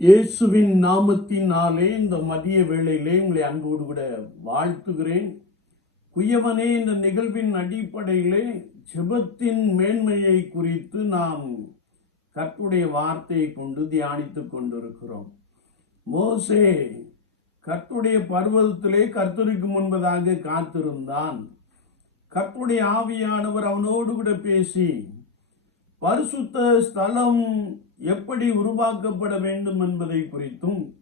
இயேசுவின் நாமத்தினாலே இந்த மதிய வேளையிலே உங்களை அன்போடு கூட வாழ்த்துகிறேன். குயவனே இந்த நிகழ்வின் அடிப்படையிலே செபத்தின் மேன்மையை குறித்து நாம் கற்புடைய வார்த்தையை கொண்டு தியானித்து கொண்டிருக்கிறோம். மோசே கற்புடைய பர்வதத்திலே கர்த்தருக்கு முன்பதாக காத்திருந்தான். கற்புடைய ஆவியானவர் அவனோடு கூட பேசி பரிசுத்த ஸ்தலம் எப்படி உருவாக்கப்பட வேண்டும் என்பதை குறித்தும்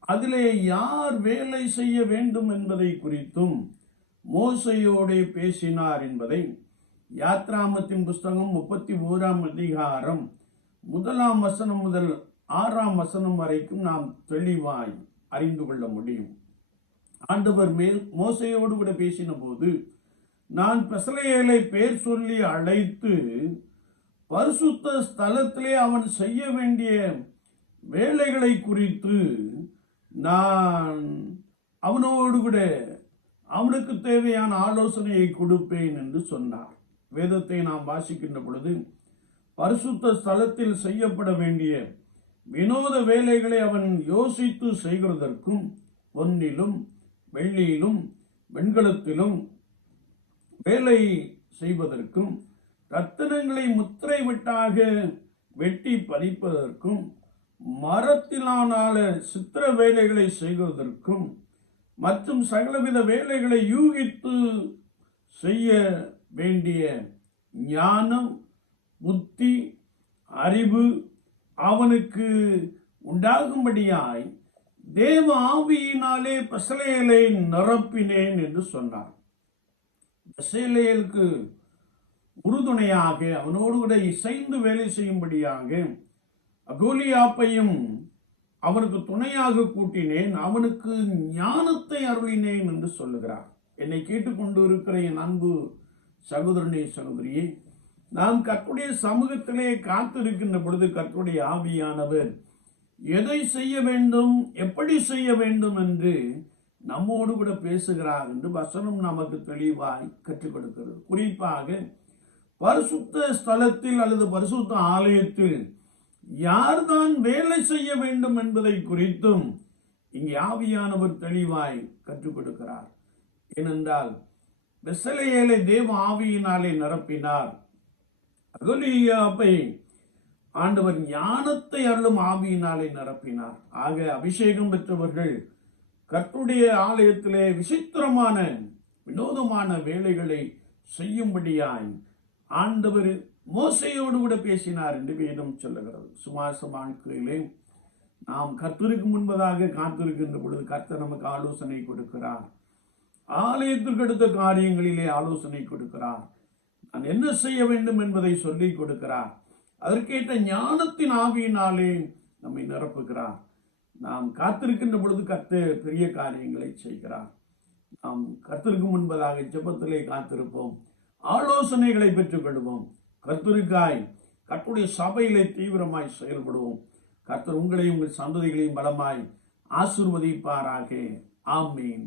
அதிலே யார் வேலை செய்ய வேண்டும் என்பதை குறித்தும் மோசையோடு பேசினார் என்பதை யாத்ராமத்தின் புஸ்தகம் முப்பத்தி ஓராம் அதிகாரம் முதலாம் வசனம் முதல் ஆறாம் வசனம் வரைக்கும் நாம் தெளிவாய் அறிந்து கொள்ள முடியும். ஆண்டவர் மே மோசையோடு கூட பேசின போது நான் பெசலையலை பேர் சொல்லி அழைத்து பரிசுத்த ஸ்தலத்திலே அவன் செய்ய வேண்டிய வேலைகளை குறித்து நான் அவனோடு கூட அவனுக்கு தேவையான ஆலோசனையை கொடுப்பேன் என்று சொன்னார். வேதத்தை நாம் வாசிக்கின்ற பொழுது பரிசுத்த ஸ்தலத்தில் செய்யப்பட வேண்டிய வினோத வேலைகளை அவன் யோசித்து செய்கிறதற்கும் பொன்னிலும் வெள்ளியிலும் வெண்கலத்திலும் வேலை செய்வதற்கும் ரத்தினங்களை முத்திரை விட்டாக வெட்டி பதிப்பதற்கும் மரத்திலானால சித்திர வேலைகளை செய்வதற்கும் மற்றும் சகலவித வேலைகளை யூகித்து செய்ய வேண்டிய ஞானம் புத்தி அறிவு அவனுக்கு உண்டாகும்படியாய் தேவ ஆவியினாலே பசலையலை நிரப்பினேன் என்று சொன்னார். பசலையலுக்கு உறுதுணையாக அவனோடு கூட இசைந்து வேலை செய்யும்படியாக அகோலியாப்பையும் அவனுக்கு துணையாக கூட்டினேன். அவனுக்கு ஞானத்தை அருளினேன் என்று சொல்லுகிறார். என்னை கேட்டுக்கொண்டு இருக்கிற என் அன்பு சகோதரனே சகோதரியே நாம் கற்புடைய சமூகத்திலே காத்திருக்கின்ற பொழுது கற்புடைய ஆவியானவர் எதை செய்ய வேண்டும் எப்படி செய்ய வேண்டும் என்று நம்மோடு கூட பேசுகிறார் என்று வசனம் நமக்கு தெளிவாய் கற்றுக் கொடுக்கிறது. குறிப்பாக பரிசுத்த ஸ்தலத்தில் அல்லது பரிசுத்த ஆலயத்தில் யார்தான் வேலை செய்ய வேண்டும் என்பதை குறித்தும் இங்கே ஆவியானவர் தெளிவாய் கற்றுக் கொடுக்கிறார். ஏனென்றால் பெசலையேலை தேவ ஆவியினாலே நிரப்பினார். அகலியாப்பை ஆண்டவர் ஞானத்தை அருளும் ஆவியினாலே நிரப்பினார். ஆக அபிஷேகம் பெற்றவர்கள் கற்றுடைய ஆலயத்திலே விசித்திரமான வினோதமான வேலைகளை செய்யும்படியாய் ஆண்டவர் மோசையோடு கூட பேசினார் என்று வேதம் சொல்லுகிறது. சுமாச வாழ்க்கையிலே நாம் கர்த்தருக்கு முன்பதாக காத்திருக்கின்ற பொழுது கர்த்தர் நமக்கு ஆலோசனை கொடுக்கிறார். ஆலயத்திற்கு அடுத்த காரியங்களிலே ஆலோசனை கொடுக்கிறார். நான் என்ன செய்ய வேண்டும் என்பதை சொல்லி கொடுக்கிறார். அதற்கேற்ற ஞானத்தின் ஆவியினாலே நம்மை நிரப்புகிறார். நாம் காத்திருக்கின்ற பொழுது கர்த்த பெரிய காரியங்களை செய்கிறார். நாம் கர்த்தருக்கு முன்பதாக ஜெபத்திலே காத்திருப்போம். ஆலோசனைகளை பெற்றுக்கொள்வோம். கர்த்தருக்காய் கர்த்தருடைய சபையிலே தீவிரமாய் செயல்படுவோம். கர்த்தர் உங்களையும் உங்கள் சந்ததிகளையும் பலமாய் ஆசிர்வதிப்பாராக. ஆமீன்.